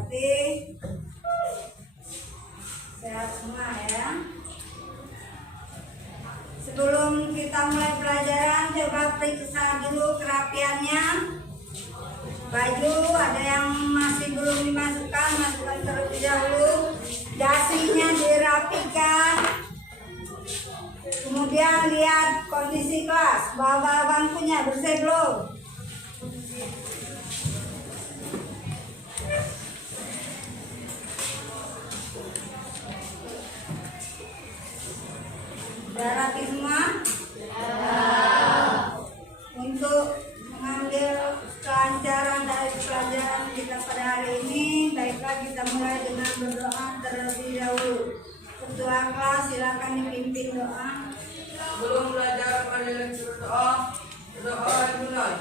Bakti. Sehat semua ya. Sebelum kita mulai pelajaran, coba periksa dulu kerapiannya. Baju ada yang masih belum dimasukkan, masukkan terlebih dahulu. Dasinya dirapikan. Kemudian lihat kondisi kelas, bawa bangkunya bersih belum? Sudah rapi semua? Untuk mengambil kelancaran dari pelajaran kita pada hari ini, baiklah kita mulai dengan berdoa terlebih dahulu. Ketua kelas silakan dipimpin doa. Sebelum belajar pada berdoa, berdoa dimulai.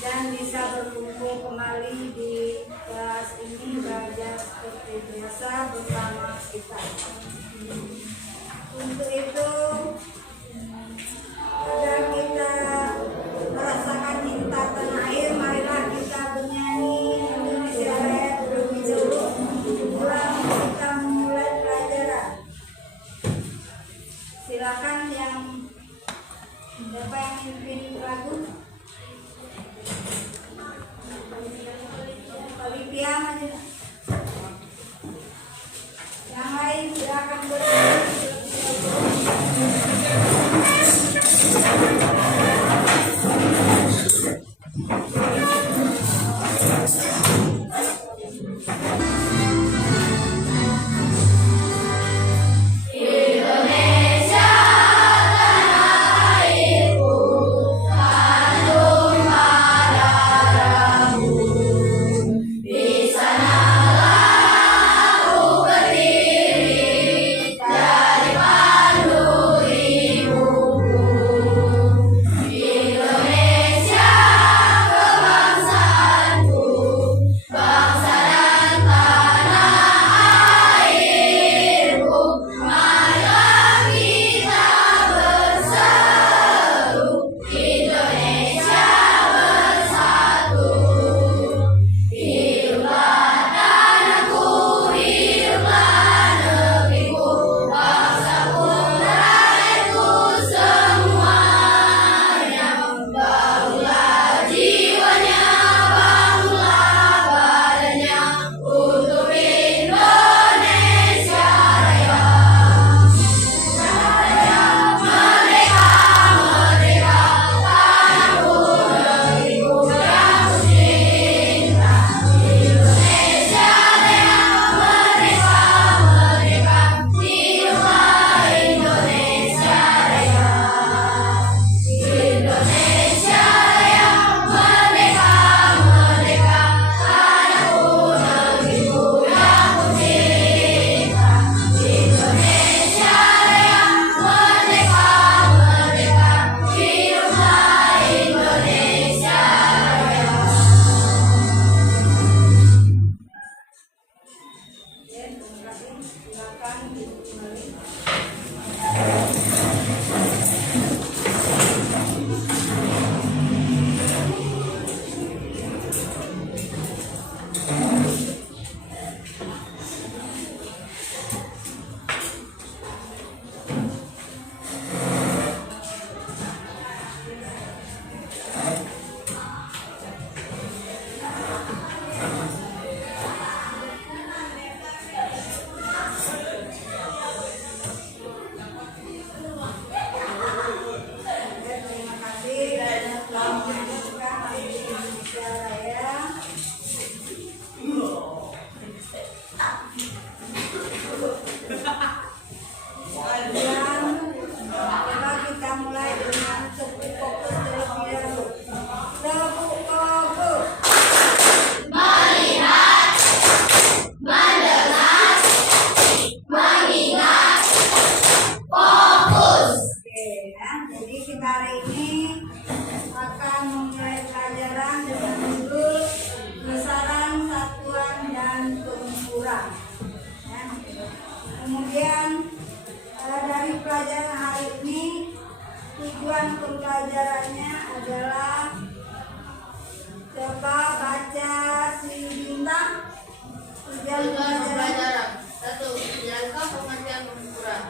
Dan bisa berkumpul kembali di kelas ini belajar seperti biasa bersama kita. Untuk itu, agar kita merasakan cinta tanah air, marilah kita bernyanyi Indonesia Raya terlebih dahulu. Sebelum kita memulai pelajaran, silakan yang siapa yang memimpin lagu? Olivia maju. Yang lain silakan bernyanyi. Dari pandu ibu Kemudian dari pelajaran hari ini tujuan pembelajarannya adalah coba baca si bintang. Tujuan pembelajaran 1. Menjelaskan pengertian pengukuran.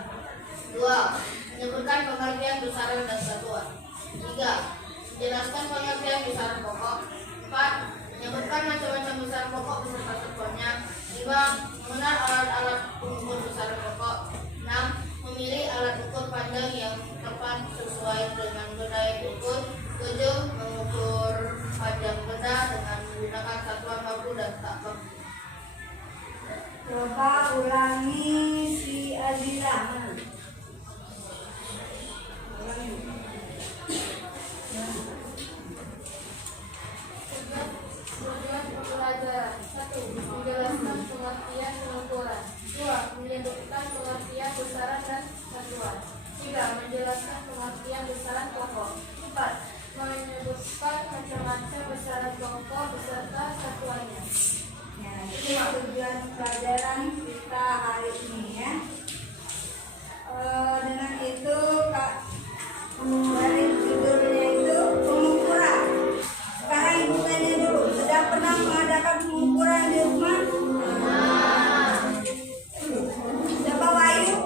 2. Menyebutkan pengertian besaran dan satuan. 3. Menjelaskan pengertian besaran pokok. 4. Menyebutkan macam-macam besaran pokok beserta satuannya. 5. Mengenal alat-alat pengukur besaran pokok. 6. Memilih alat ukur panjang yang tepat sesuai dengan benda yang diukur. 7. Mengukur panjang benda dengan menggunakan satuan baku dan tak baku. Coba ulangi si Aziza. Tujuan pembelajaran 1. Menjelaskan pengertian pengukuran. 2. Menyebutkan pengertian besaran dan satuan. 3. Menjelaskan pengertian besaran pokok. 4. Menyebutkan macam-macam besaran pokok beserta satuannya. Ya, itu tujuan pelajaran kita hari ini ya. Dengan itu Kak, dari judulnya itu pengukuran. Sekarang ibu tanya dulu, sudah pernah mengadakan pengukuran di rumah? Coba Wahyu,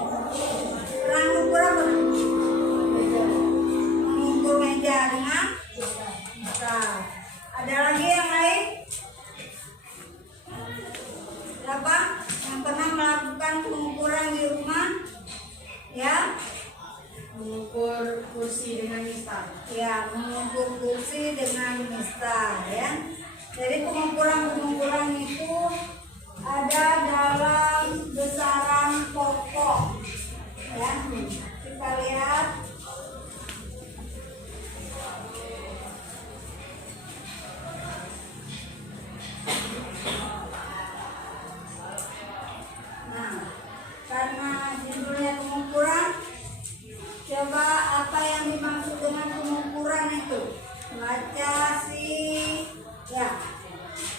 pernah mengukur apa? Mengukur meja dengan? Nah, ada lagi yang lain? Siapa yang pernah melakukan pengukuran di rumah? Ya, Mengukur kursi dengan mistar. ya mengukur kursi dengan mistar ya. Jadi pengukuran itu ada dalam besaran pokok ya. Kita lihat. Nah, karena judulnya pengukuran, coba apa yang dimaksud dengan pengukuran itu? Baca ya.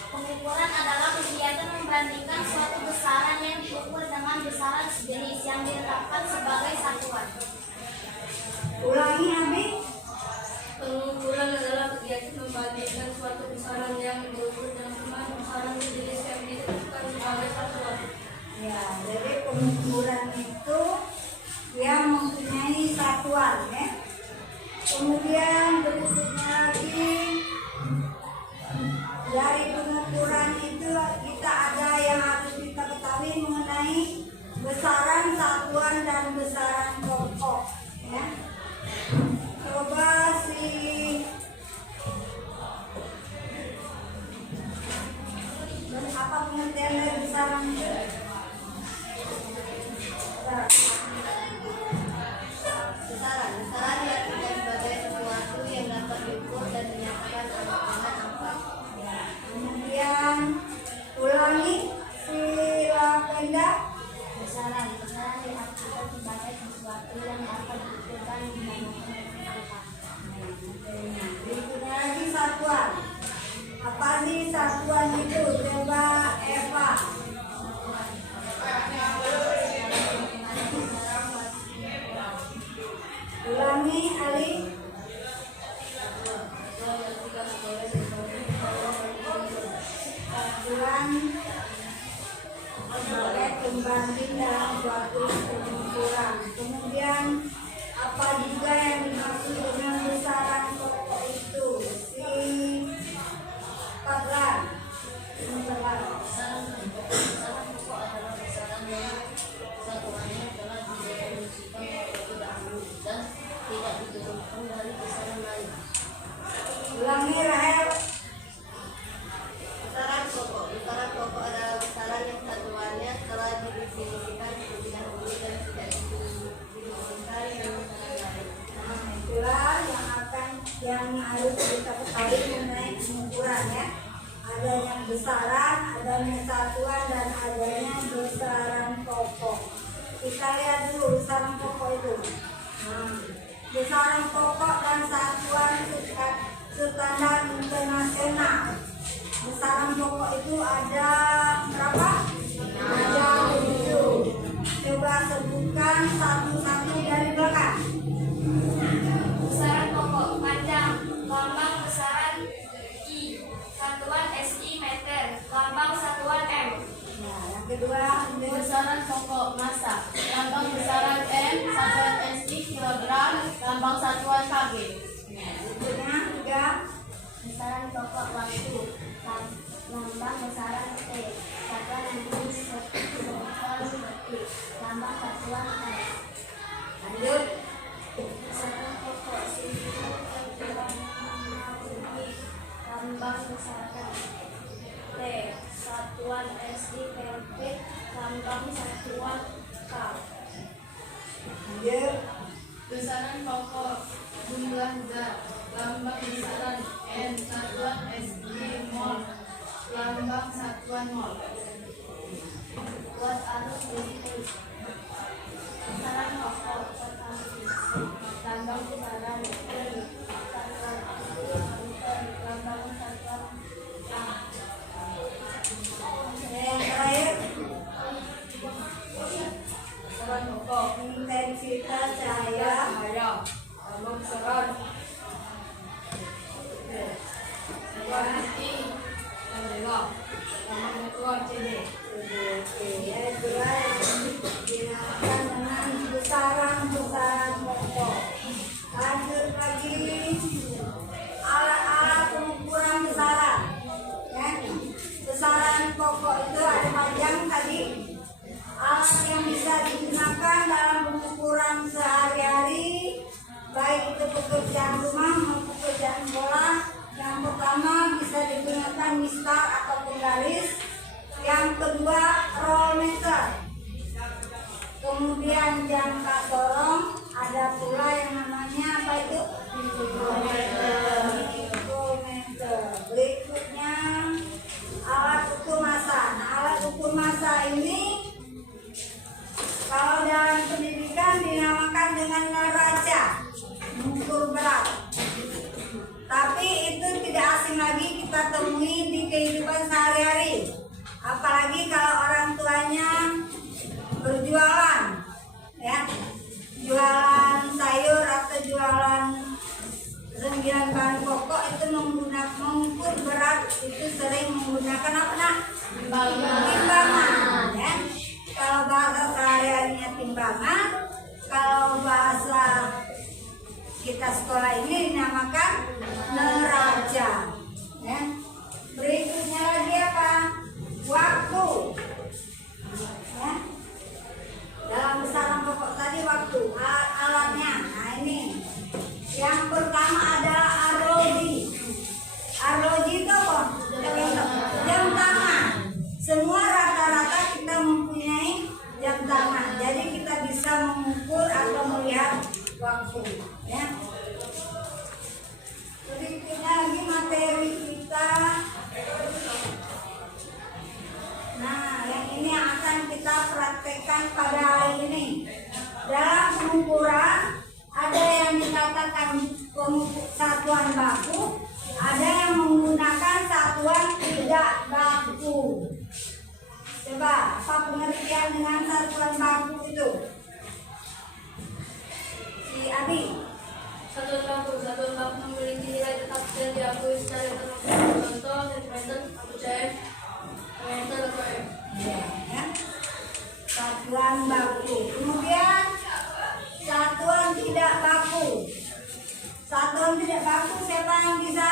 Pengukuran adalah kegiatan membandingkan suatu besaran yang diukur dengan besaran sejenis yang ditetapkan sebagai satuan. Ulangi Abi. Pengukuran adalah kegiatan membandingkan suatu besaran yang diukur dengan besaran sejenis yang ditetapkan sebagai satuan. Ya, jadi pengukuran itu yang mempunyai satuan ya. Kemudian berikutnya lagi dari pengukuran itu kita ada yang harus kita ketahui mengenai besaran satuan dan besaran pokok ya. Coba apa pengertian dari besaran itu? Besaran diartikan sebagai sesuatu yang dapat diukur dan dinyatakan dengan angka. Kemudian ulangi sila penda. Besaran diartikan sebagai sesuatu yang dapat diukur dan dinamakan angka. Berikutnya lagi satuan. Apa sih satuan itu? Coba Eva. Ulangi Ali. Satuan sebagai pembanding dalam suatu pengukuran. Kemudian apa juga yang dimaksud dengan besaran pokok itu? Si Fadlan. Besaran pokok adalah besaran yang satuannya telah didefinisikan terlebih dahulu dan tidak diturunkan dari besaran lain. Ulangi Rahel. Besaran pokok adalah besaran yang satuannya telah didefinisikan terlebih dahulu dan tidak diturunkan dari besaran lain. Nah, itulah yang harus kita ketahui mengenai pengukuran ya. Adanya besaran, adanya satuan, dan adanya besaran pokok. Kita lihat dulu besaran pokok itu. Nah, besaran pokok dan satuan standar internasional. Besaran pokok itu ada berapa? Ada 7. Coba kedua lanjut. Besaran pokok massa. Lambang besaran M, satuan SI kilogram, lambang satuan KB. Berikutnya tiga. Besaran pokok waktu. Lambang besaran T. Satuan detik. Lambang satuan T. Lanjut. Besaran pokok lambang besaran T. Satuan SI PP. Lambang satuan K. Lanjut. Besaran pokok jumlah zat. Lambang besaran N, satuan SI mol, lambang satuan mol. Buat arus listrik. Besaran pokok buat arus listrik. Lambang besaran I. Satuan ampere. Lambang satuan A. Yang terakhir Besaran pokok intensitas cahaya. cahaya. Lambang besaran satuan SI yang bawah, lambang satuan CD. Yang kedua dinamakan dengan besaran pokok. Lanjut lagi alat-alat pengukuran besaran. Ya. Besaran pokok itu ada panjang tadi. Alat yang bisa digunakan dalam pengukuran sehari-hari, baik itu pekerjaan rumah maupun pekerjaan sekolah. Yang pertama bisa digunakan mistar atau penggaris. Yang kedua roll meter. Kemudian jangka sorong, ada pula yang namanya apa itu? Micrometer. Berikutnya alat ukur massa. Nah, alat ukur massa ini kalau dalam pendidikan dinamakan dengan neraca, mengukur berat. Tapi itu tidak asing lagi kita temui di kehidupan sehari-hari. Apalagi kalau orang tuanya berjualan, ya, jualan sayur atau jualan 9 bahan pokok itu menggunakan mengukur berat, itu sering menggunakan apa nak? Timbangan, ya. Kalau bahasa sehari-harinya timbangan, kalau bahasa kita sekolah ini dinamakan neraca, ya. Berikutnya lagi apa? Waktu, ya. Dalam besaran pokok tadi waktu, alat-alatnya. Nah ini yang pertama adalah arloji. Arloji itu apa? Jam tangan. Semua rata-rata kita mempunyai jam tangan, jadi kita bisa mengukur atau melihat waktu, ya. Berikutnya lagi materi kita. Nah, yang ini akan kita praktekkan pada hari ini. Dalam pengukuran ada yang dikatakan satuan baku, ada yang menggunakan satuan tidak baku. Coba, apa pengertian dengan satuan baku itu? Si Abi. Satuan baku memiliki nilai tetap dan diakui secara internasional. Contoh, sentimeter atau cm, meter atau m. Ya. Satuan baku. Kemudian satuan tidak baku. Satuan tidak baku siapa yang bisa?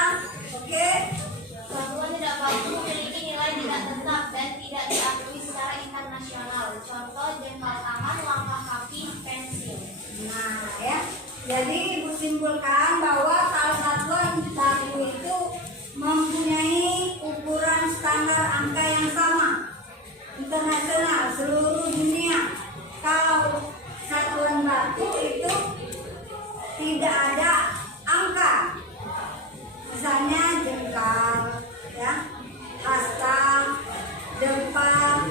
Oke. Satuan tidak baku memiliki nilai tidak tetap dan tidak diakui secara internasional. Contoh jempol tangan, langkah kaki, pensil. Nah, ya. Jadi ibu simpulkan bahwa salah satuan baku itu mempunyai ukuran standar angka yang sama internasional seluruh dunia. Kalau satuan baku itu tidak ada angka, misalnya jengkal, ya, hasta, jempol,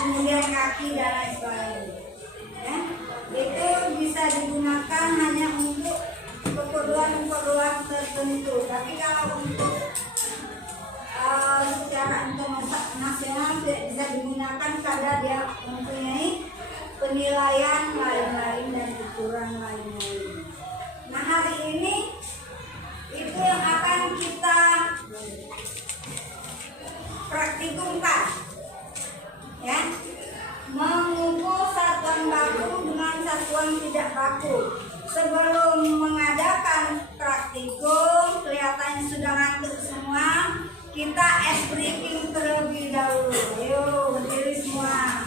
kemudian kaki dan lain sebagainya. Ya, itu bisa digunakan hanya untuk keperluan tertentu. Tapi kalau untuk secara internasional tidak bisa digunakan karena dia mempunyai penilaian lain-lain dan ukuran lain-lain. Nah, hari ini itu yang akan kita praktikumkan, ya. uang tidak baku. Sebelum mengadakan praktikum, kelihatannya sudah ngantuk semua. Kita ice breaking terlebih dahulu. Ayo berdiri semua.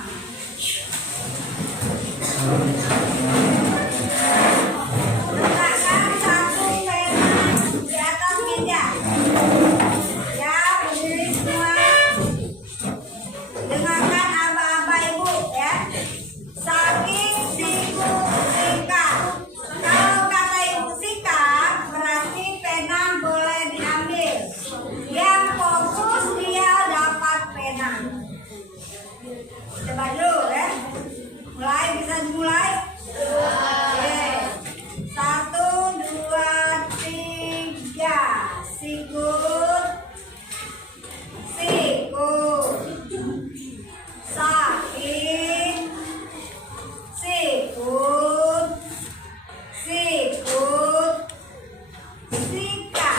Letakkan satu pena di atas meja. Ya, berdiri semua. Dengarkan aba-aba ibu ya. Saking siku sikat. Kalau kata ibu sikat, berarti pena boleh diambil. Yang fokus dia dapat pena. Coba dulu ya. Mulai, bisa dimulai? Oke. 1, 2, 3. Sikut. Sikut. Sakit. Sikut. Sikut. Sikat.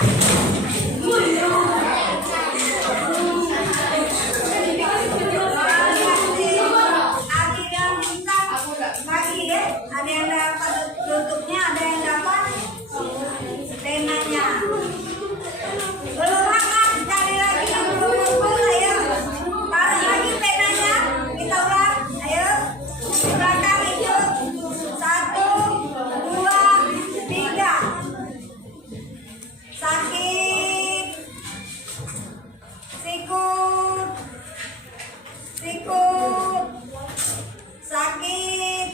Bagi deh, ada yang dapat tutupnya, ada yang dapat penanya. Belum makan, cari lagi yang belum ngumpul, ayo. Taruh lagi penanya, kita ulang, ayo. Di belakang itu, 1, 2, 3. Sakit, sikut, sikut, sakit,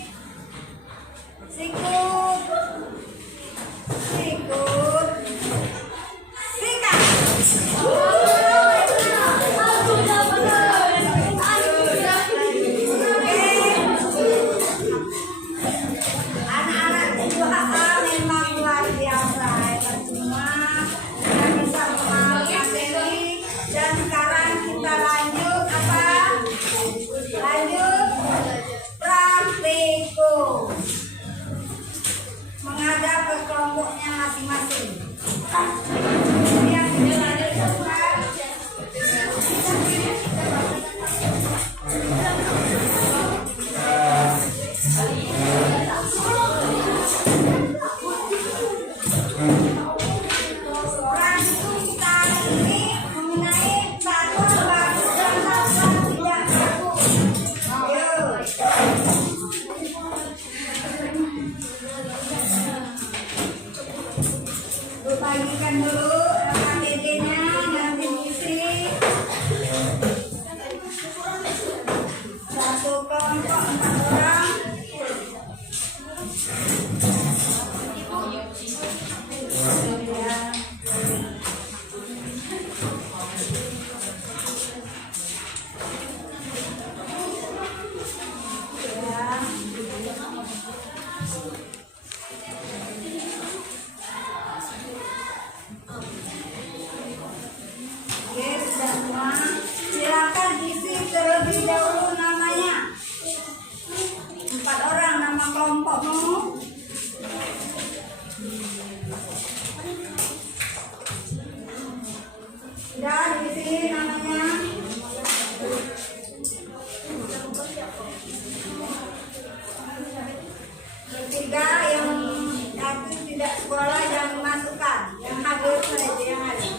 sikut, sikut, sikat. Anak-anak UHA memang luar biasa hebat semua yang bisa memahami materi. Dan sekarang kita lanjut apa? Lanjut praktikum. Menghadap ke kelompoknya masing-masing. Yang dilanjutkan. Praktikum kita ini mengenai bagus bagus dan bagus tidak bagus. Ayo. Bagikan dulu KTP-nya dan diisi. Satu kelompok 4 orang. Oke, sudah semua. Silakan isi terlebih dahulu namanya. 4 orang nama kelompokmu. Sudah diisi namanya. Ketiga yang tidak sekolah jangan dimasukkan. Yang hadir saja yang ada.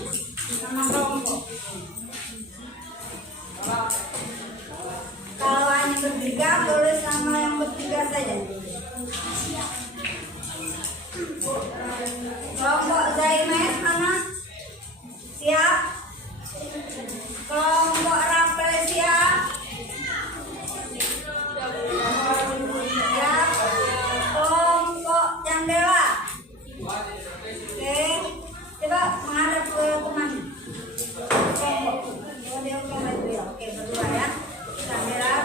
Nama kelompok. Kalau hanya bertiga, tulis nama yang bertiga saja. Kelompok Zaimes mana? Siap? Kelompok Rapel siap? Siap? Kelompok Candela. Oke, coba menghadap ke teman. Oke, berdua ya. Kamera.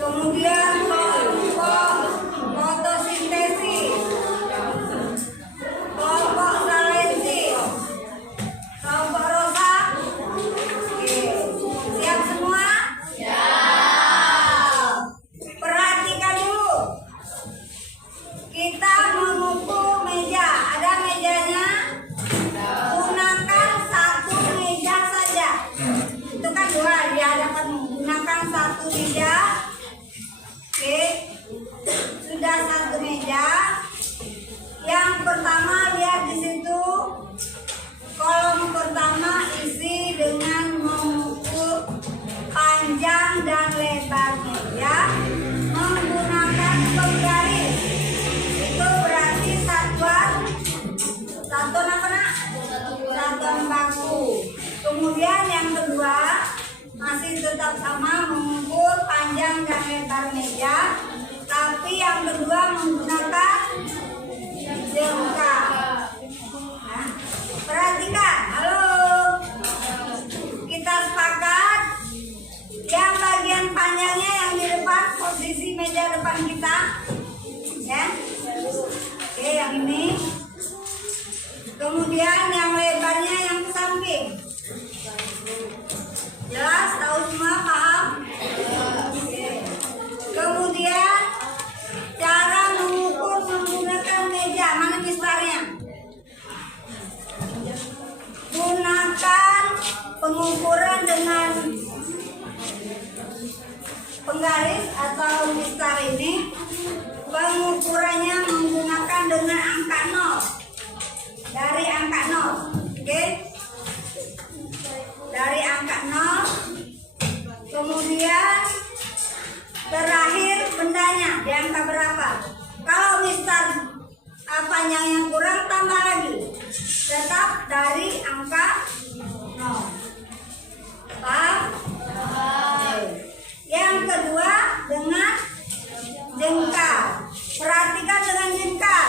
Kemudian kelompok fotosintesis. Kelompok salensi. Kelompok rosa. Oke, siap semua? Siap. Perhatikan dulu. Kita mengukur meja. Ada mejanya? Gunakan satu meja saja. Itu kan 2 di hadapan. Gunakan satu meja. Oke. Sudah Kemudian yang kedua masih tetap sama mengukur panjang dan lebar meja, tapi yang kedua menggunakan jengkal. Nah, perhatikan, halo, kita sepakat yang bagian panjangnya yang di depan posisi meja depan kita, ya. Oke, yang ini. Kemudian yang lebarnya yang ke samping. Jelas, tahu semua, paham? Oke. Kemudian cara mengukur menggunakan meja, mana mistarnya? Gunakan pengukuran dengan penggaris atau mistar ini. Pengukurannya menggunakan dengan angka 0. Dari angka 0, oke? Dari angka 0, kemudian terakhir bendanya di angka berapa? Kalau mistar panjangnya kurang, tambah lagi, tetap dari angka 0. Paham? Yang kedua dengan jengkal. Perhatikan dengan jengkal.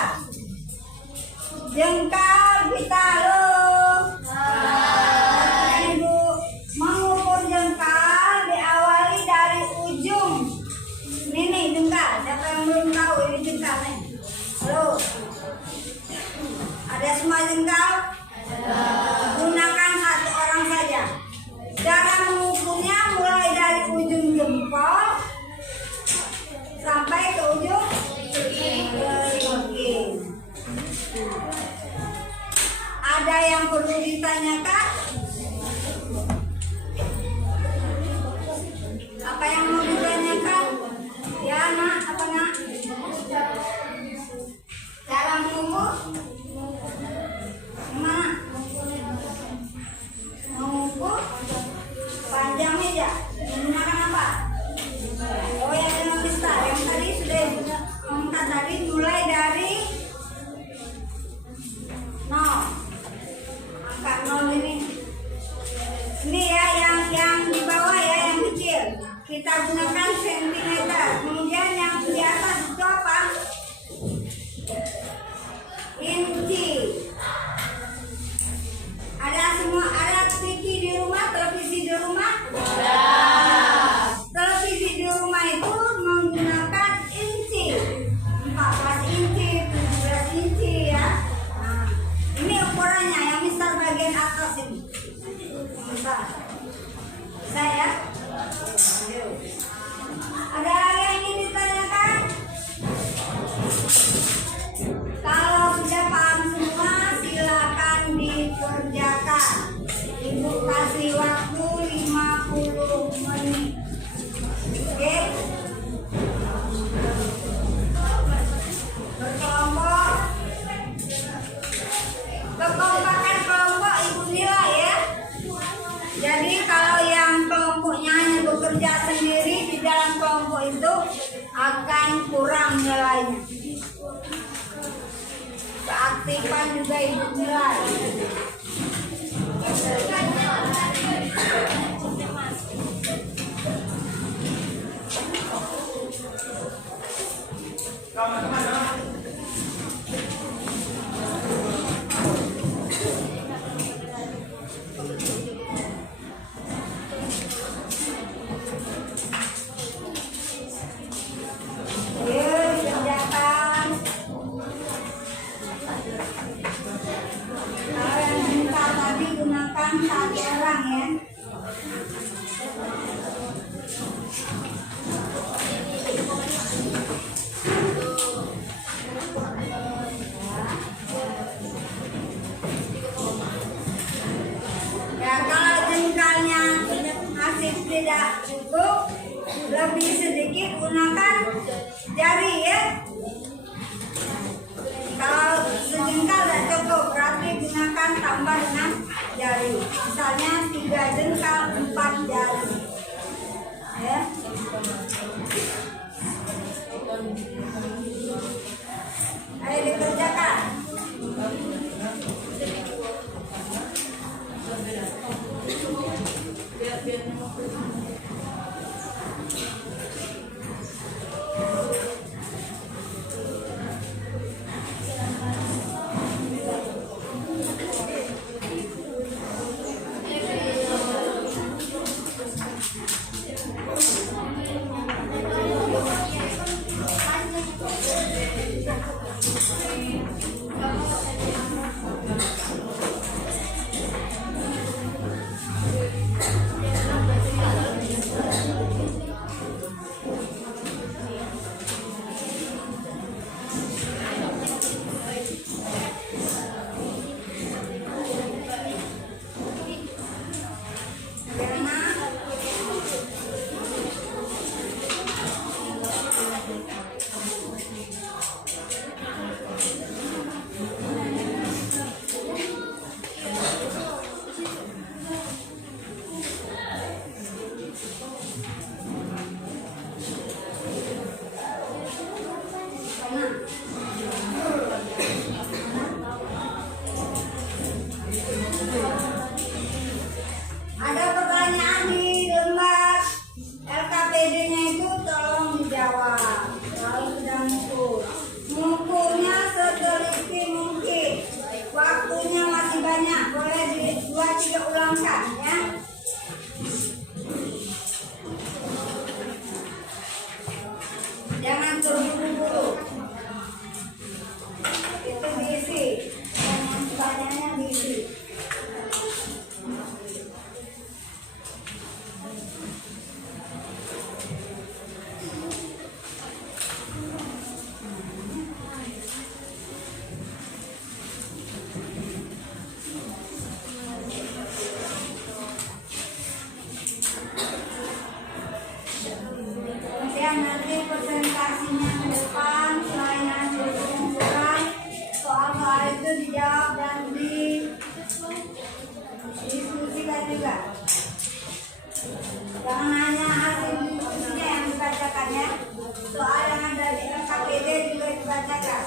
Jengkal kita, halo. Ibu mengukur jengkal diawali dari ujung. Ini nih jengkal. Siapa yang belum tahu ini jengkal nih? Halo. Ada semua jengkal? Gunakan satu orang saja. Cara mengukurnya mulai dari ujung jempol sampai ke ujung kelingking. Ada yang perlu ditanyakan? Apa yang mau ditanyakan? Ya nak, apa nak? Cara mengukur? Gimana? Mengukur panjang meja menggunakan apa? Oh, yang dengan mistar. Yang tadi sudah angka tadi mulai dari 0. Angka 0 ini. Ini ya yang di bawah ya, yang kecil. Kita gunakan sentimeter. Kemudian yang di atas itu apa? Inci. Ada semua, ada TV di rumah, televisi di rumah? Ada. Televisi di rumah itu menggunakan inci. 14 inci, 17 inci ya. Nah, ini ukurannya yang misal bagian atas ini. Misal. Bisa ya? Ada lagi yang ingin ditanyakan? Kalau sudah paham semua, silakan dikerjakan. Ibu kasih waktu 50 menit. Oke? Berkelompok. Kekompakan kelompok ibu nilai ya. Jadi kalau yang kelompoknya hanya bekerja sendiri di dalam kelompok itu akan kurang nilainya. Keaktifan juga ibu nilai. Tidak cukup, lebih sedikit gunakan jari ya. Kalau sejengkal tidak cukup, berarti gunakan tambah dengan jari. Misalnya 3 jengkal 4 jari ya. Ayo dikerjakan. KKPD-nya itu tolong dijawab. Kalau sudah ngukur, ngukurnya seteliti mungkin. Waktunya masih banyak, boleh di 2-3 ulangkan ya. Jangan terburu-buru. Itu diisi, yang banyaknya diisi. Kemudian nanti presentasinya ke depan, selain hasil pengukuran, soal-soal itu dijawab dan didiskusikan juga. Jangan hanya hasil diskusinya yang dibacakan ya, soal yang ada di LKPD juga dibacakan.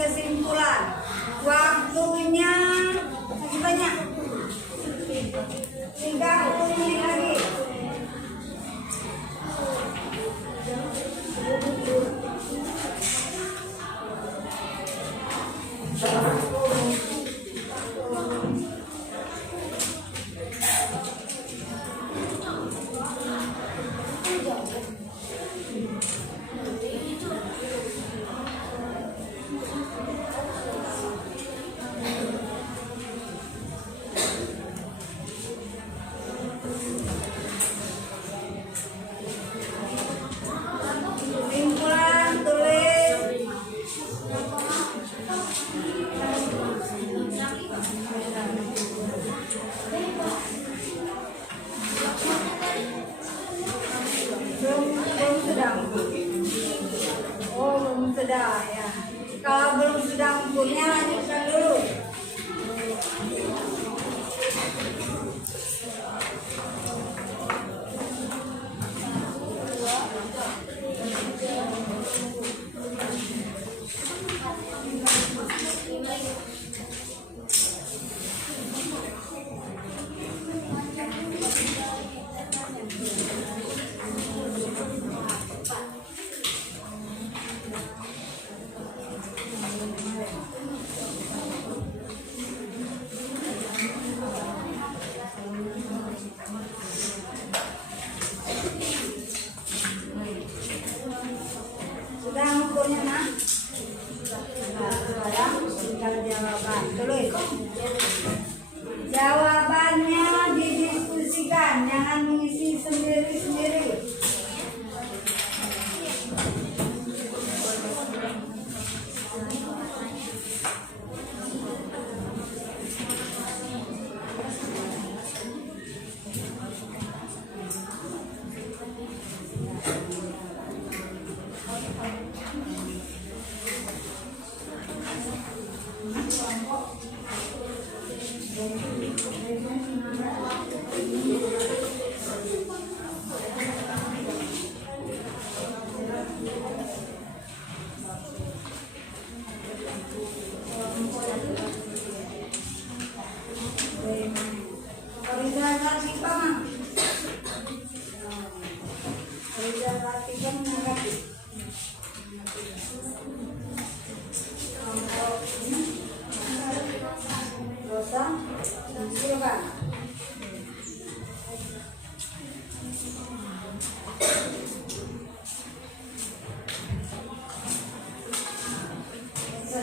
kesimpulan. Waktunya masih banyak. 30 menit lagi. Kesimpulan tulis. Belum sedang. Oh, belum sedang ya. Kalau belum sedang punya lanjutkan dulu. Sudah ngukurnya nak? Sekarang tinggal jawaban. Tulis. Jawabannya didiskusikan, jangan mengisi sendiri-sendiri.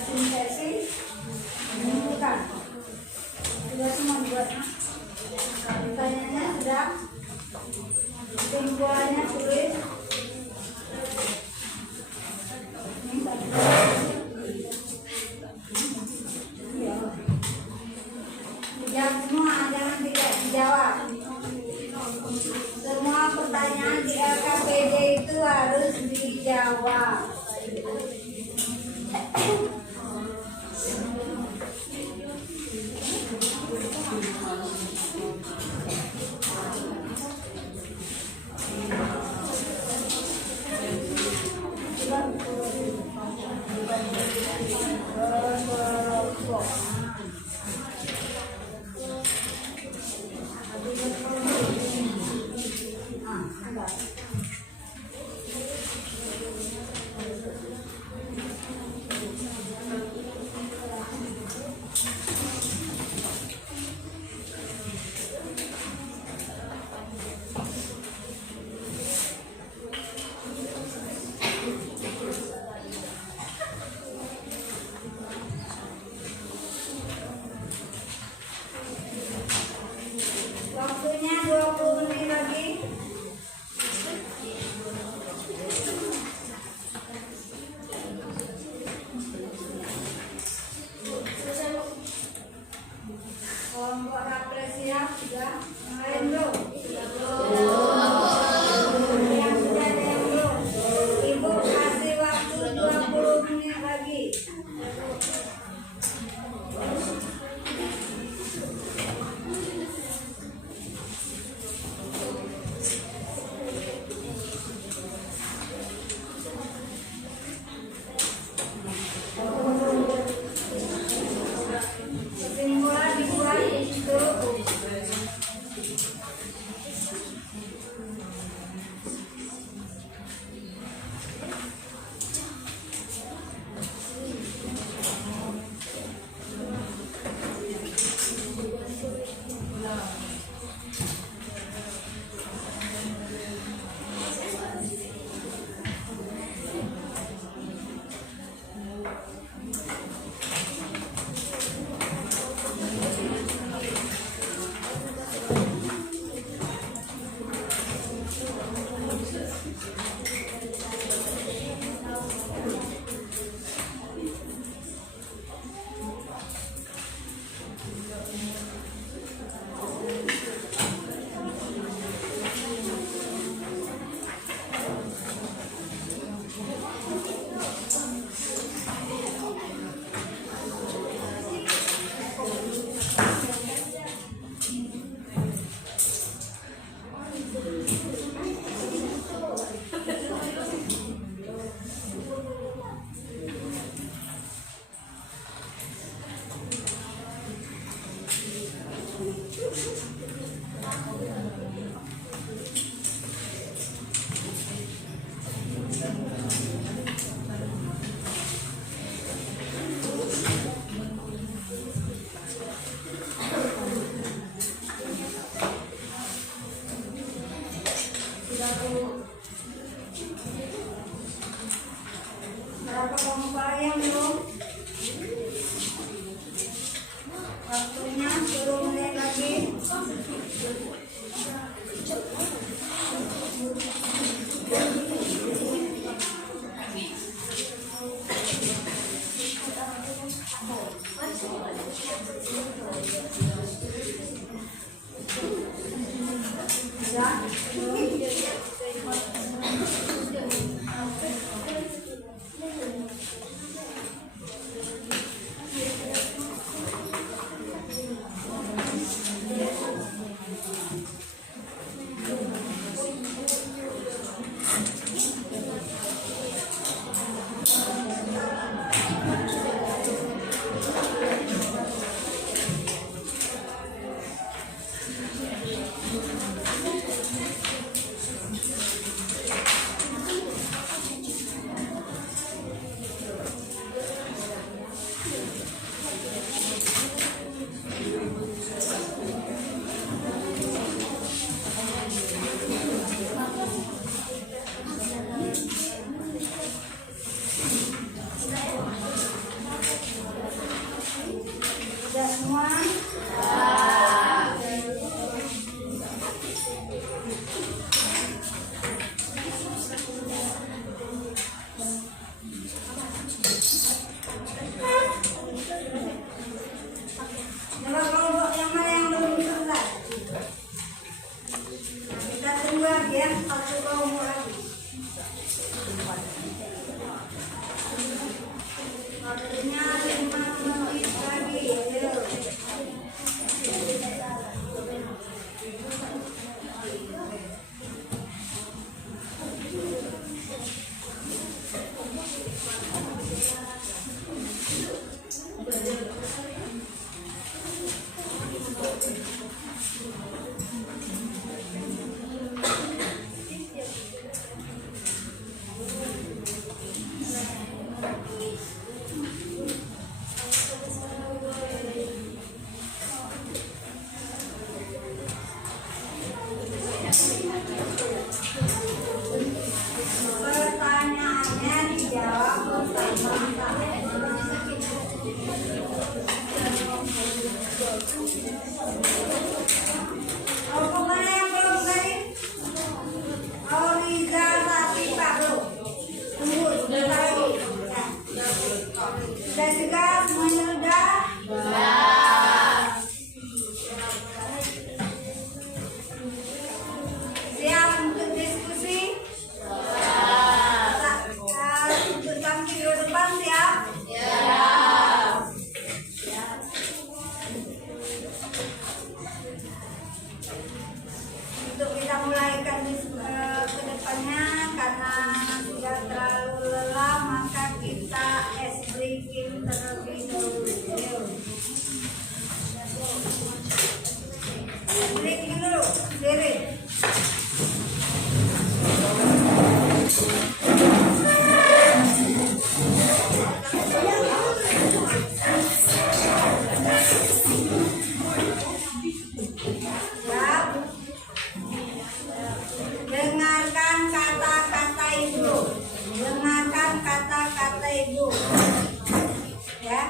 Sintesis menentukan sudah semua buat pertanyaannya sudah, kesimpulannya tulis. Dijawab semua, jangan tidak dijawab. Semua pertanyaan di LKPD itu harus dijawab. kelompok yang belum. Waktunya 10 menit lagi. Sudah semua? Coba kelompok yang mana yang belum selesai? Nah, kita tunggu lagi ya, satu kelompok lagi. Waktunya 5 menit lagi. Ayo. Pertanyaannya dijawab bersama-sama. Oh, kemana yang belum tadi? Oh, Riza, Sati, Pak, belum. Tunggu, sebentar lagi. Ya. Sudah juga semuanya sudah? Siap untuk diskusi? Untuk tampil ke depan siap? Untuk kita mulaikan ke depannya, karena sudah terlalu lelah, maka kita breaking terlebih dahulu. Breaking dulu, sendiri. Siap. Dengarkan kata-kata ibu. Dengarkan kata-kata ibu. Ya.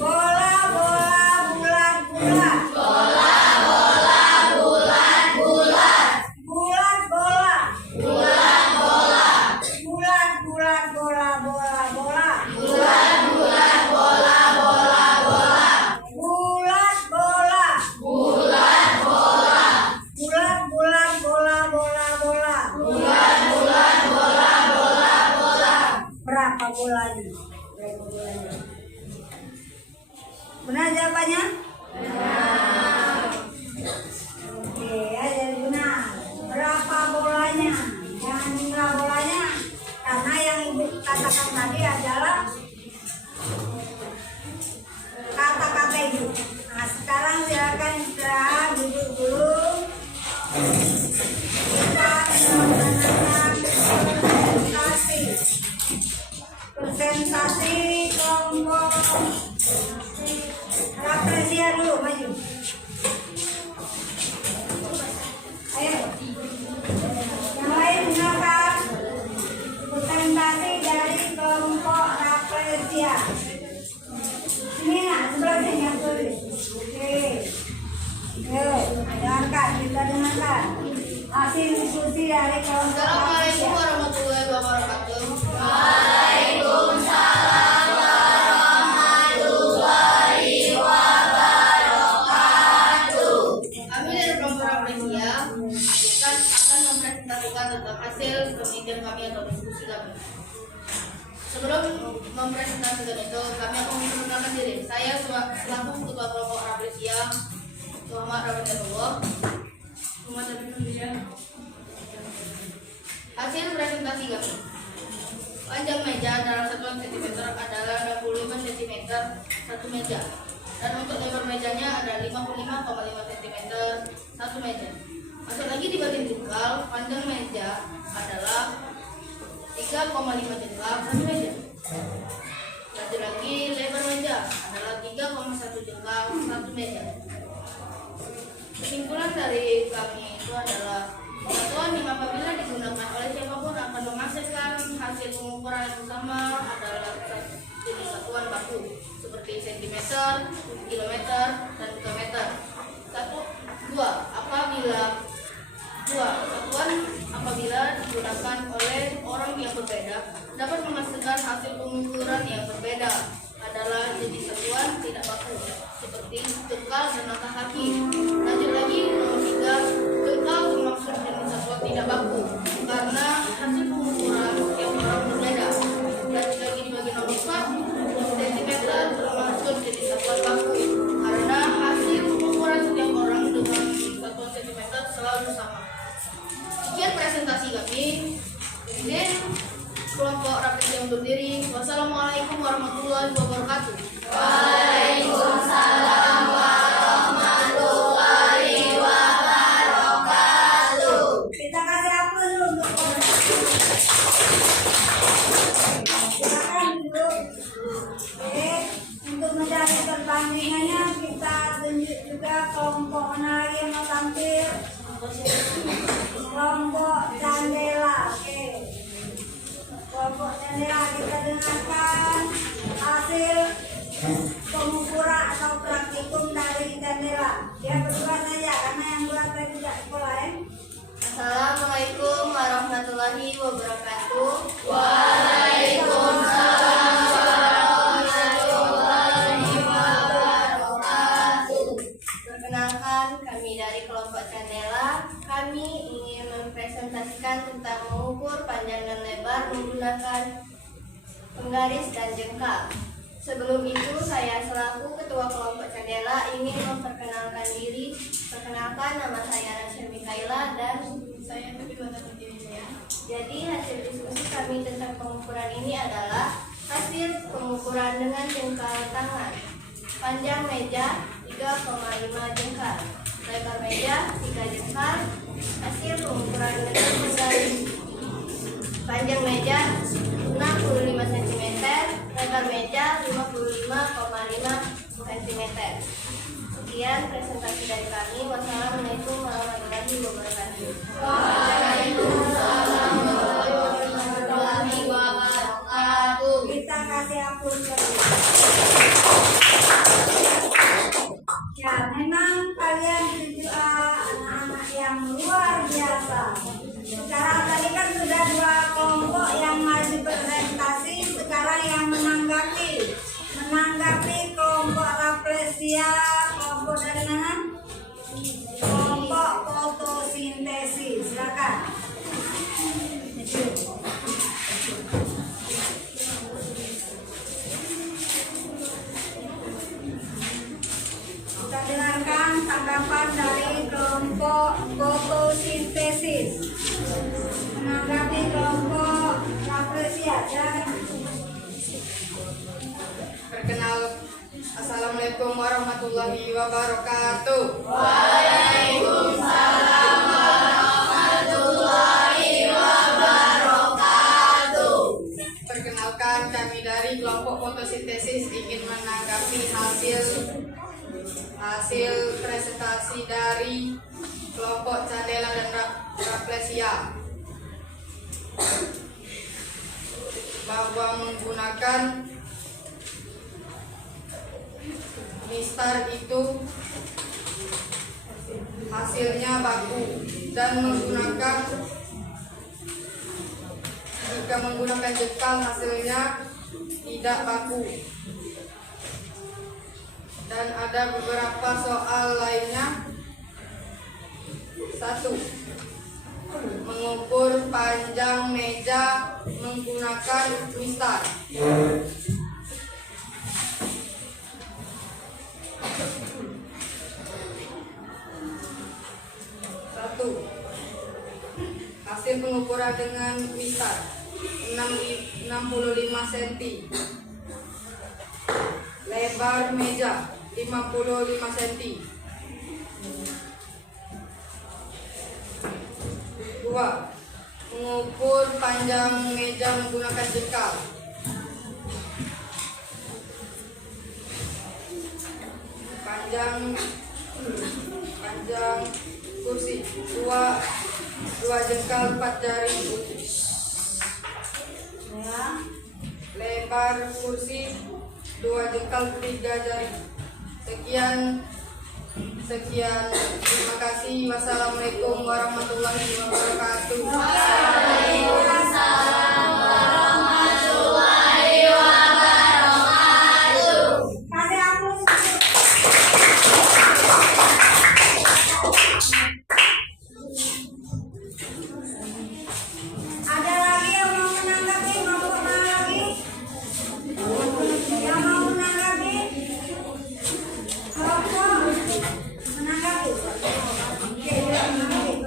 Bola, bola, bulat, bulat. Bola, bola, bulat, bulat. Bulat, bola. Bulat, bola. Bulat, bulat, bola, bola, bola. Bulat, bulat, bola, bola, bola. Bulat, bola. Bulat, bola. Bulat, bulat, bola, bola, bola. Bulat, bulat, bola, bola, bola. Berapa bolanya? Berapa bolanya? Benar jawabannya? Benar. Oke, ya jadi benar. Berapa bolanya? Jangan jumlah bolanya. Karena yang ibu katakan tadi adalah kata-kata ibu. Nah, sekarang silakan istirahat, duduk dulu. Kita melaksanakan presentasi kelompok. Rapresia dulu, maju. Ayo. Yang lain silakan. Presentasi dari kelompok Rafflesia. Ini nak sebelah sini yang tulis. Oke. Yuk, dengarkan, kita dengarkan hasil diskusi dari kelompok Assalamualaikum Rafflesia. warahmatullahi wabarakatuh. Kami dari kelompok Rafflesia akan mempresentasikan tentang hasil penelitian kami atau diskusi kami. Sebelum mempresentasikan itu, kami akan memperkenalkan diri. Saya selaku ketua kelompok Rafflesia, Muhammad Ramadhanullah. Hasil presentasi kami. Panjang meja dalam satuan sentimeter adalah 65 cm satu meja. Dan untuk lebar mejanya ada 55,5 cm satu meja. Masuk lagi di bagian jengkal, panjang meja adalah 3,5 jengkal satu meja. Lanjut lagi, lebar meja adalah 3,1 jengkal satu meja. Kesimpulan dari kami itu adalah satuan yang apabila digunakan oleh siapapun akan menghasilkan hasil pengukuran yang sama adalah jenis satuan baku seperti sentimeter, kilometer, dan meter. Satuan apabila digunakan oleh orang yang berbeda dapat menghasilkan hasil pengukuran yang berbeda adalah jenis satuan tidak baku seperti jengkal dan langkah kaki. Lanjut lagi nomor 3, jengkal termasuk jenis satuan tidak baku karena hasil pengukuran yang orang berbeda. Lanjut lagi di bagian nomor 4, sentimeter termasuk jenis satuan baku karena hasil pengukuran setiap orang dengan satuan sentimeter selalu sama. Sekian presentasi kami. Kemudian kelompok Rafflesia undur diri. Wassalamualaikum warahmatullahi wabarakatuh. Waalaikumsalam warahmatullahi wabarakatuh. Kita kasih aplaus dulu untuk silakan duduk. Oke, untuk mencari perbandingannya kita tunjuk juga kelompok mana lagi yang mau tampil. Kelompok Candela. Oke, kelompok Candela, kita dengarkan hasil pengukuran atau praktikum dari Candela. Dia berdua saja karena yang dua saya tidak sekolah ya. Assalamualaikum warahmatullahi wabarakatuh. Waalaikumsalam warahmatullahi wabarakatuh. Perkenalkan, kami dari kelompok Candela. Kami ingin mempresentasikan tentang mengukur panjang dan lebar menggunakan penggaris dan jengkal. Sebelum itu, saya selaku ketua kelompok Candela ingin memperkenalkan diri. Perkenalkan, nama saya Rasya Mikaela dan saya kedua dirinya. Jadi hasil diskusi kami tentang pengukuran ini adalah hasil pengukuran dengan jengkal tangan. Panjang meja 3,5 jengkal, lebar meja 3 jengkal. Hasil pengukuran dengan penggaris. Panjang meja 65 cm, lebar meja 55,5 cm. Sekian presentasi dari kami. Wassalamualaikum warahmatullahi wabarakatuh. Waalaikumsalam warahmatullahi wabarakatuh. Kita kasih aplaus dulu. Ya, memang kalian juga anak-anak yang luar biasa. Sekarang tadi kan sudah dua kelompok yang maju presentasi, sekarang yang menanggapi kelompok Rafflesia, kelompok dari mana? Kelompok fotosintesis. Silakan. Kita dengarkan tanggapan dari kelompok fotosintesis menanggapi kelompok Rafflesia. Silakan. Perkenal, Assalamualaikum warahmatullahi wabarakatuh. Waalaikumsalam warahmatullahi wabarakatuh. Perkenalkan, kami dari kelompok fotosintesis ingin menanggapi hasil presentasi dari kelompok Candela dan Rafflesia. bahwa menggunakan mistar itu hasilnya baku dan jika menggunakan jengkal hasilnya tidak baku. Dan ada beberapa soal lainnya. 1. Mengukur panjang meja menggunakan mistar. 1. Hasil pengukuran dengan mistar 65 cm. Lebar meja 55 cm. 2. Mengukur panjang meja menggunakan jengkal. Panjang kursi 2 jengkal 4 jari. Lebar kursi 2 jengkal 3 jari. Sekian, terima kasih. Wassalamualaikum warahmatullahi wabarakatuh. Waalaikumsalam warahmatullahi wabarakatuh. Kasih ampun. Ada lagi yang mau menanggapi? Mau lagi? Yang mau menanggapi? Kelompok menanggapi. Oke, menanggapi.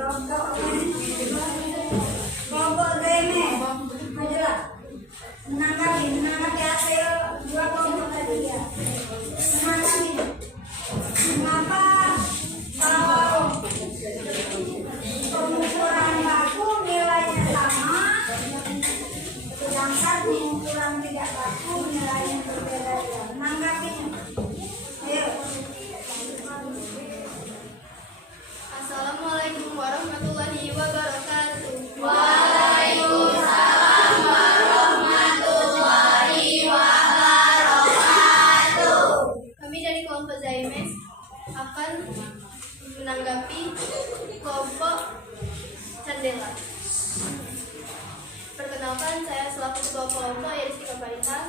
Kelompok Zeme, majalah. Menanggapi hasil 2 kelompok tadi ya. Menanggapi. Mengapa kalau pengukuran baku nilainya sama, sedangkan pengukuran tidak baku nilainya berbeda? Menanggapinya. Ayo. Assalamualaikum warahmatullahi wabarakatuh. Waalaikumsalam warahmatullahi wabarakatuh. Kami dari kelompok Zaimes akan menanggapi kelompok Candela. Perkenalkan, saya selaku ketua kelompok Yeristika Farita.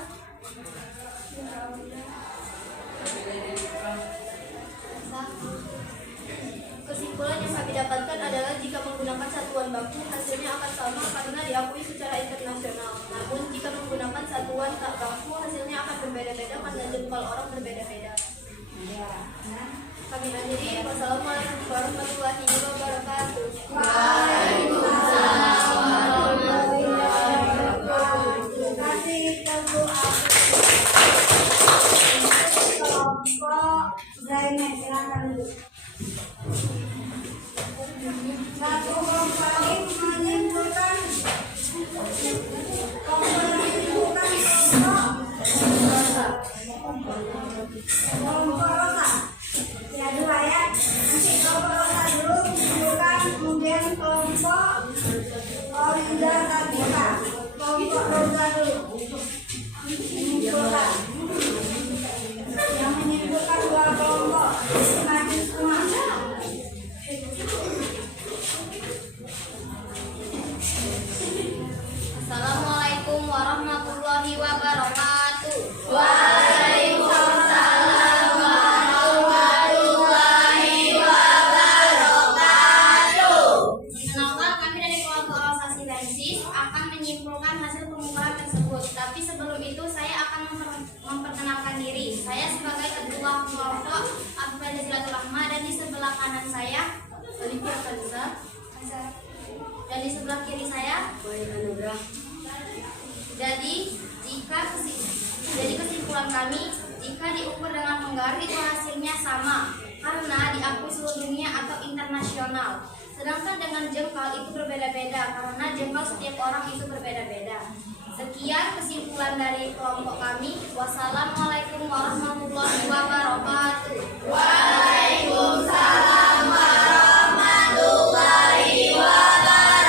Kesimpulan yang kami dapatkan adalah jika menggunakan satuan baku hasilnya akan sama karena diakui secara internasional. Namun jika menggunakan satuan tak baku hasilnya akan berbeda-beda karena jempol orang berbeda-beda. Kami akhiri. Wassalamualaikum warahmatullahi wabarakatuh. Waalaikumsalam warahmatullahi wabarakatuh. Terima kasih kelompok Zaimes, silakan dulu. Satu kelompok lagi menyimpulkan kelompok Rosa. Ya, 2 ya. Nanti kelompok Rosa dulu menyimpulkan, kemudian kelompok Orinda Tabita. Kelompok Rosa dulu menyimpulkan. Yang menyimpulkan 2 kelompok maju semua. Assalamualaikum warahmatullahi wabarakatuh. Waalaikumsalam warahmatullahi wabarakatuh. Perkenalkan, kami dari kelompok Rosa Silensis akan menyimpulkan hasil pengukuran tersebut. Tapi sebelum itu saya akan memperkenalkan diri. Saya sebagai ketua kelompok Abdul Zilatul Rahma, dan di sebelah kanan saya Olivia Kanza, dan di sebelah kiri saya Jadi kesimpulan kami, jika diukur dengan penggaris itu hasilnya sama karena diakui seluruh dunia atau internasional. Sedangkan dengan jengkal itu berbeda-beda karena jengkal setiap orang itu berbeda-beda. Sekian kesimpulan dari kelompok kami. Wassalamualaikum warahmatullahi wabarakatuh. Waalaikumsalam warahmatullahi wabarakatuh.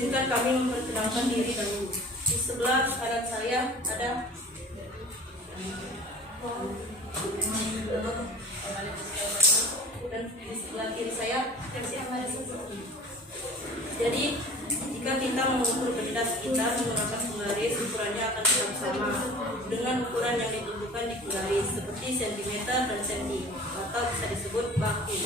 Izinkan kami memperkenalkan diri dahulu. Di sebelah kanan saya ada dan di sebelah kiri saya. Jadi jika kita mengukur benda sekitar menggunakan penggaris, ukurannya akan tetap sama dengan ukuran yang ditentukan di penggaris seperti cm dan senti atau bisa disebut baku.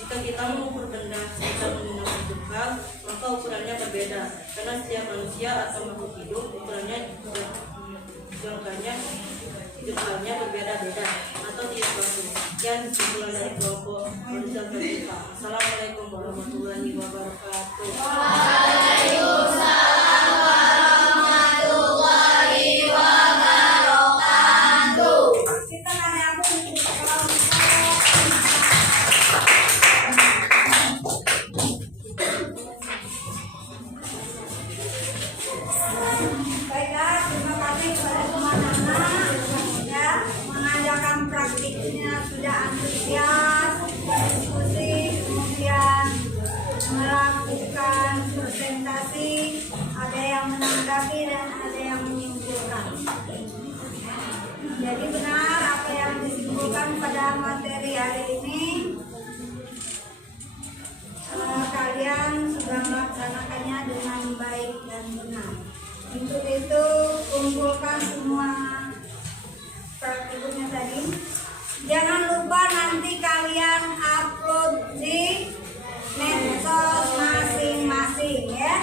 Jika kita mengukur benda sekitar menggunakan jengkal, maka ukurannya berbeda karena setiap manusia atau makhluk hidup ukurannya jengkalnya berbeda-beda atau tidak baku. Sekian kesimpulan dari kelompok manusia terbuka. Assalamualaikum warahmatullahi wabarakatuh. Kita ada aku kalau baiklah, terima kasih kepada teman-teman ya, mengadakan praktiknya sudah antusias, berdiskusi, kemudian melakukan presentasi, ada yang menanggapi dan ada yang menyimpulkan. Jadi benar apa yang disimpulkan pada materi hari ini, kalian sudah melaksanakannya dengan baik dan benar. Untuk itu kumpulkan semua praktikumnya tadi. Jangan lupa nanti kalian upload di medsos masing-masing ya.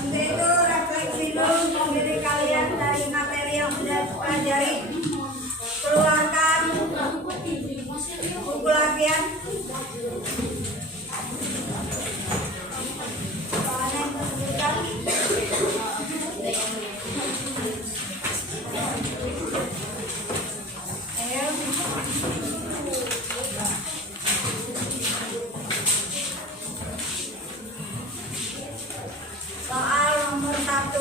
Untuk itu refleksi dulu diri kalian dari materi yang sudah dipelajari. Keluarkan buku latihan. Soalnya yang tersebutkan. Soal nomor 1.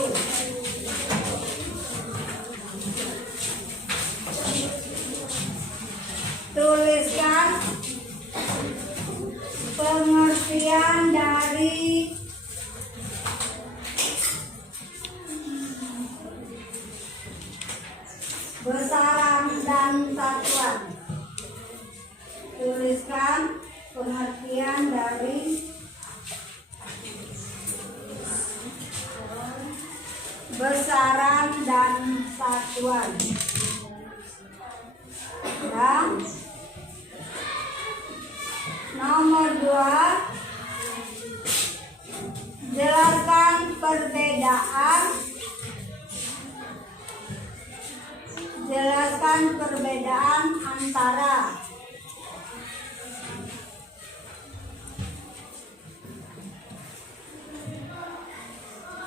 Tuliskan pengertian dari besaran dan satuan. Tuliskan pengertian dari besaran dan satuan. Ya. Nomor 2, jelaskan perbedaan antara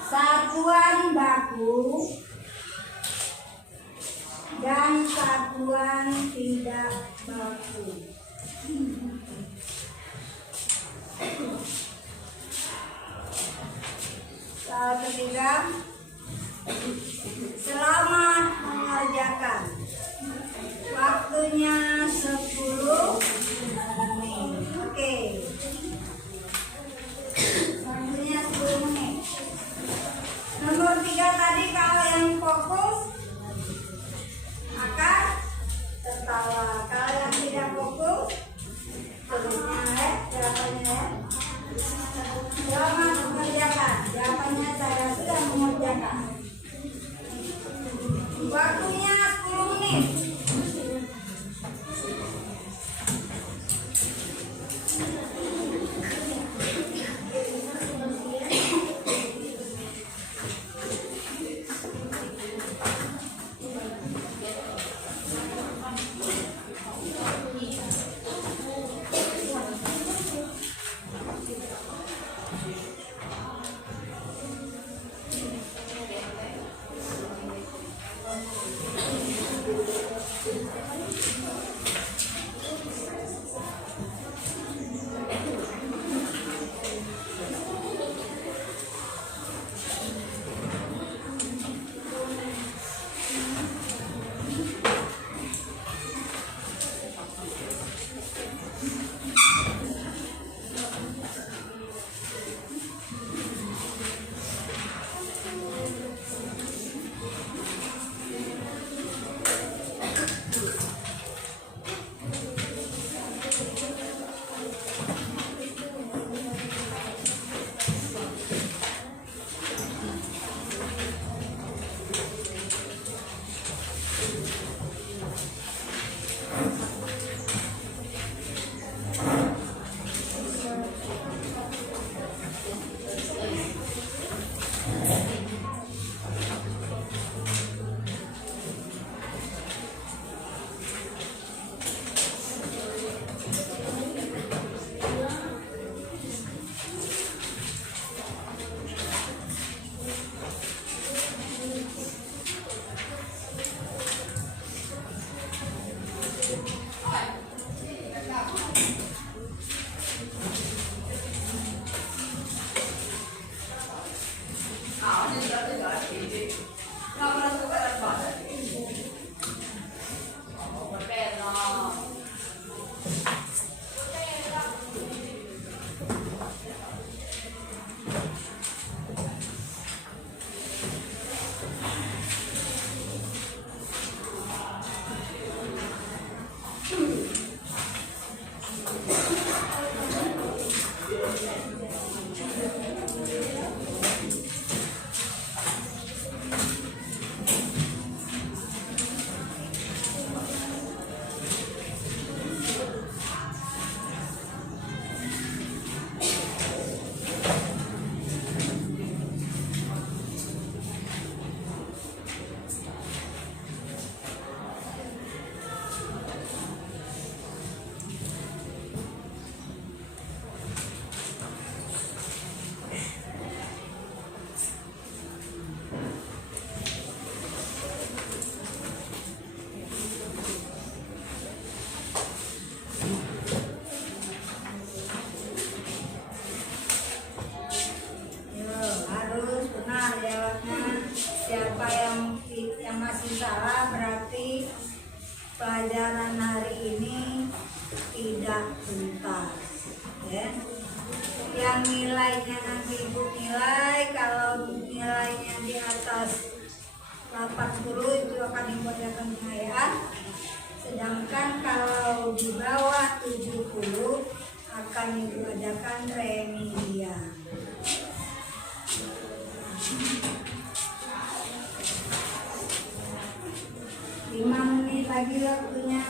satuan baku dan satuan tidak baku. Soal ketiga, selamat mengerjakan. Waktunya 10 menit. Oke. Waktunya 10 menit. Nomor 3 tadi kalau yang fokus akan tertawa. Kalau yang tidak fokus, tulisnya jawabannya ya. Selamat mengerjakan. Jawabannya saya sudah mengerjakan. Waktunya 10 menit. pelajaran hari ini tidak tuntas. Ya. Yang nilainya nanti ibu nilai, kalau nilainya di atas 80 itu akan dibuatkan pengayaan. Sedangkan kalau di bawah 70 akan diadakan remedial. 5 menit lagi waktunya.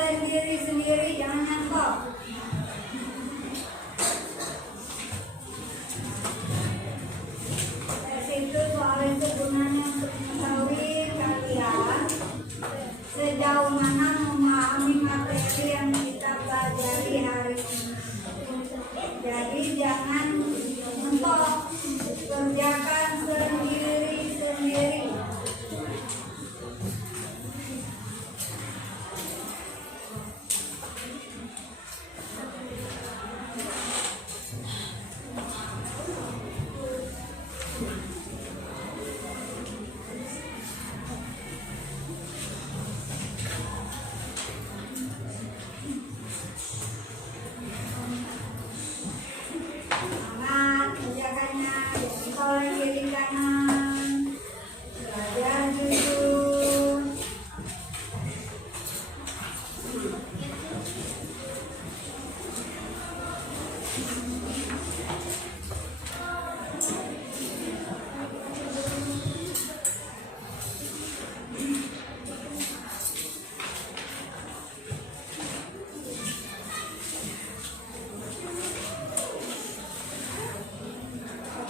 Sendiri-sendiri, jangan nangkep. Itu soal itu gunanya untuk mengetahui kalian sejauh mana memahami materi yang kita pelajari hari ini. Jadi jangan mentok, kerjakan sendiri-sendiri. Semangat kerjakannya, jadi kalau kiri kanan, belajar jujur.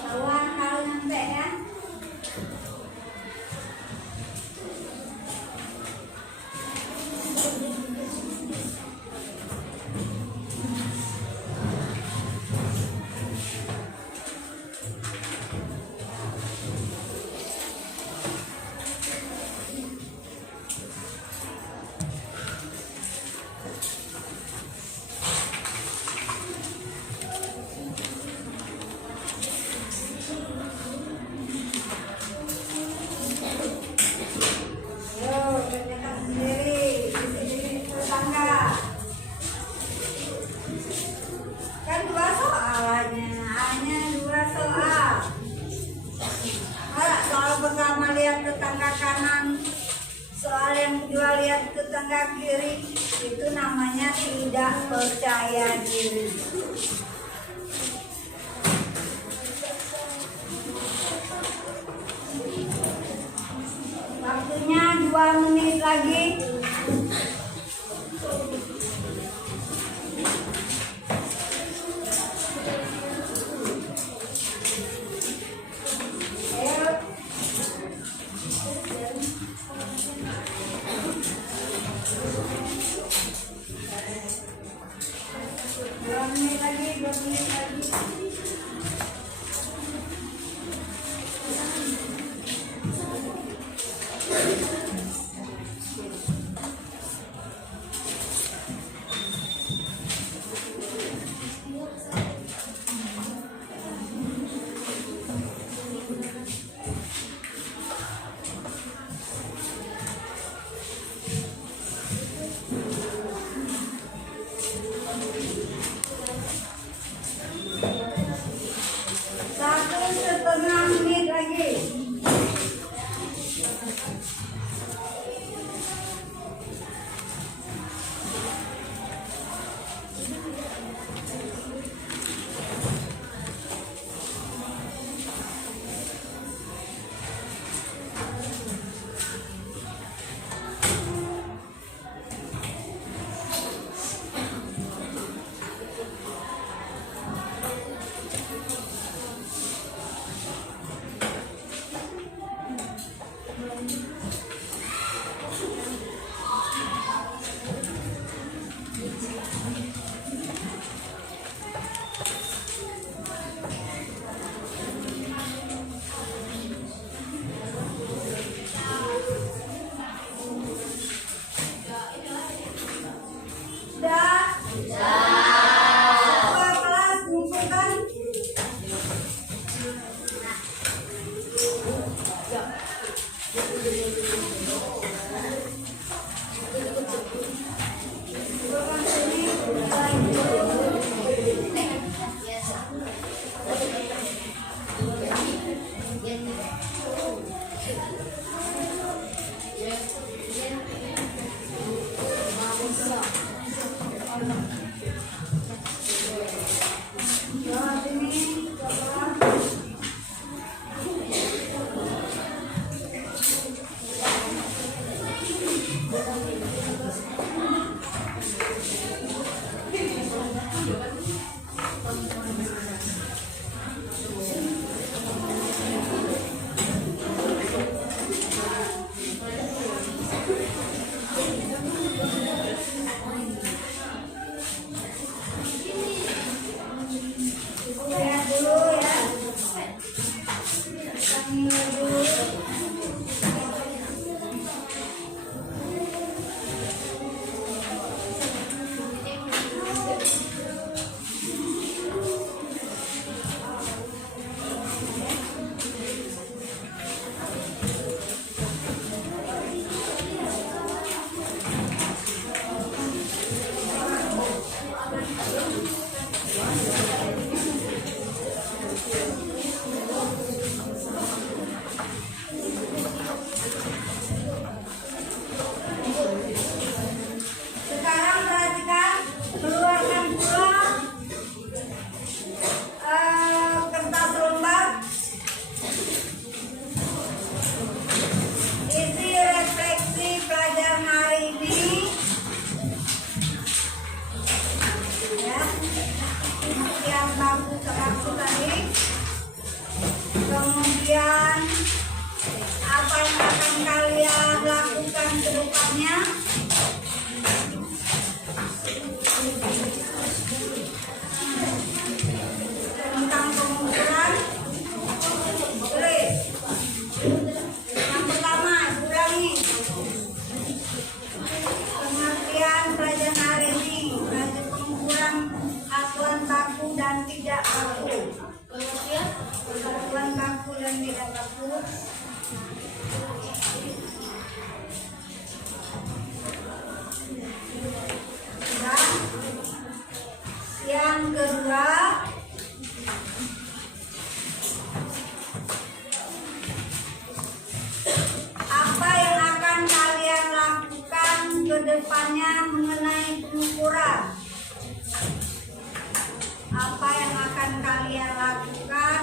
Ketahuan kalau nyampe ya. Ayo, kerjakan sendiri, sendiri tetangga. Kan 2 soalnya, hanya 2 soal. Soal pertama lihat tetangga kanan, soal yang kedua lihat tetangga kiri. Itu namanya tidak percaya diri. Waktunya 2 menit lagi. Ayo. 2 menit lagi, 2 menit lagi. ada baku. Dan yang kedua, apa yang akan kalian lakukan ke depannya mengenai pengukuran? Apa yang akan kalian lakukan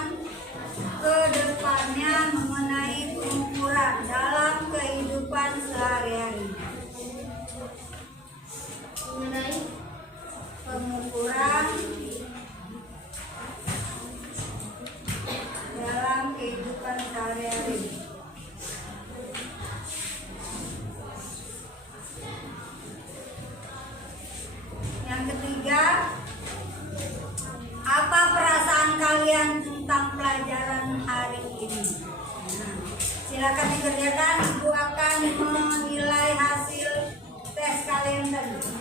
ke depannya mengenai pengukuran dalam kehidupan sehari-hari? Mengenai Pengukuran dalam kehidupan sehari-hari. Yang ketiga, apa perasaan kalian tentang pelajaran hari ini? Nah, silakan dikerjakan. Ibu akan menilai hasil tes kalian tadi.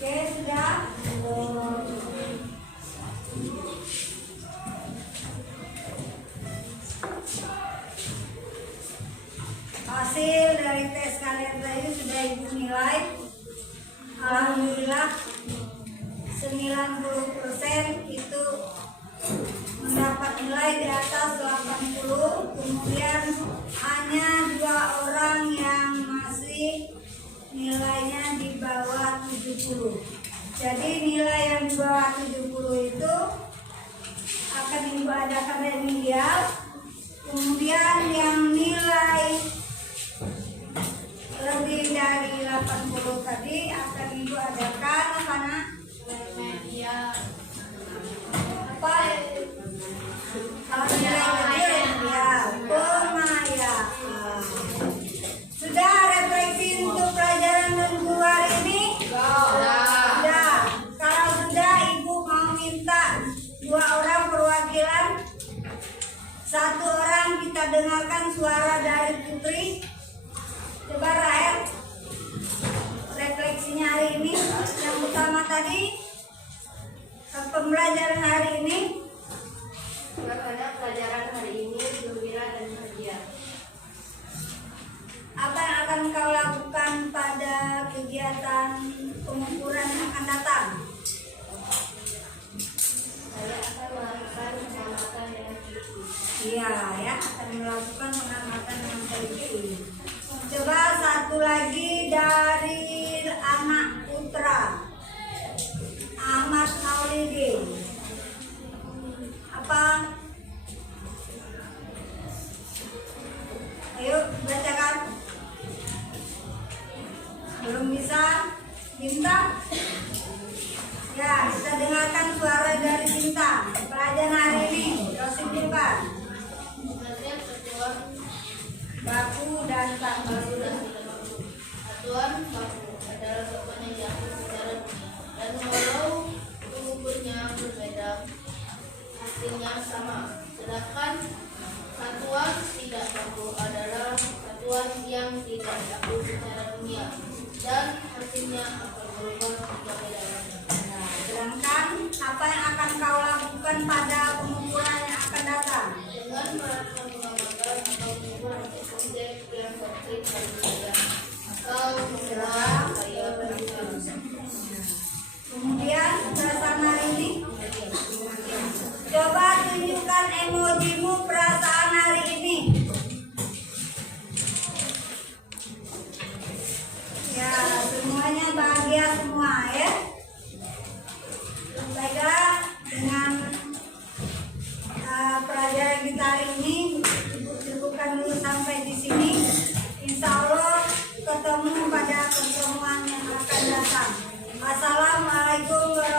Oke, sudah. Hasil dari tes kalian tadi sudah ibu nilai. Alhamdulillah 90% itu mendapat nilai di atas 80. Kemudian hanya 2 orang yang masih nilainya di bawah 70. Jadi nilai yang di bawah 70 itu akan ibu adakan remedial. Kemudian yang nilai lebih dari 80 tadi akan ibu adakan apa nak? Remedial. Apa? Kalau nilai kecil remedial, pemayaan. Sudah refleksi untuk pelajaran dan guru hari ini? Sudah. Kalau sudah, ibu mau minta 2 orang perwakilan. 1 orang kita dengarkan suara dari Putri. Coba Rahel, refleksinya hari ini. Yang utama tadi, pembelajaran hari ini. pada pelajaran hari ini gembira dan bahagia. Apa yang akan kau lakukan pada kegiatan pengukuran yang akan datang? Saya akan melakukan pengamatan dengan teliti. Iya ya, akan melakukan pengamatan dengan teliti. Coba satu lagi dari anak Putra. Belum bisa? Bintang? Ya, kita dengarkan suara dari Bintang. Pelajaran hari ini, terus simpulkan. Pengertian satuan Baku dan tak baku. satuan baku adalah satuan yang diatur secara dunia. Dan walau ukurnya berbeda, hasilnya sama. Sedangkan satuan tidak baku adalah satuan yang tidak diatur secara dunia dan hasilnya akan berubah jika beda. Nah, sedangkan apa yang akan kau lakukan pada pengukuran yang akan datang? Dengan melakukan pengamatan atau pengukuran objek yang konkret dan berbeda atau membuat gaya penunjukan. Kemudian perasaan hari ini. Coba tunjukkan emojimu perasaan hari ini. Ya, semuanya bahagia semua ya. Baiklah, dengan pelajaran kita hari ini cukupkan dulu sampai di sini. Insya Allah ketemu pada pertemuan yang akan datang. Assalamualaikum warahmatullahi wabarakatuh.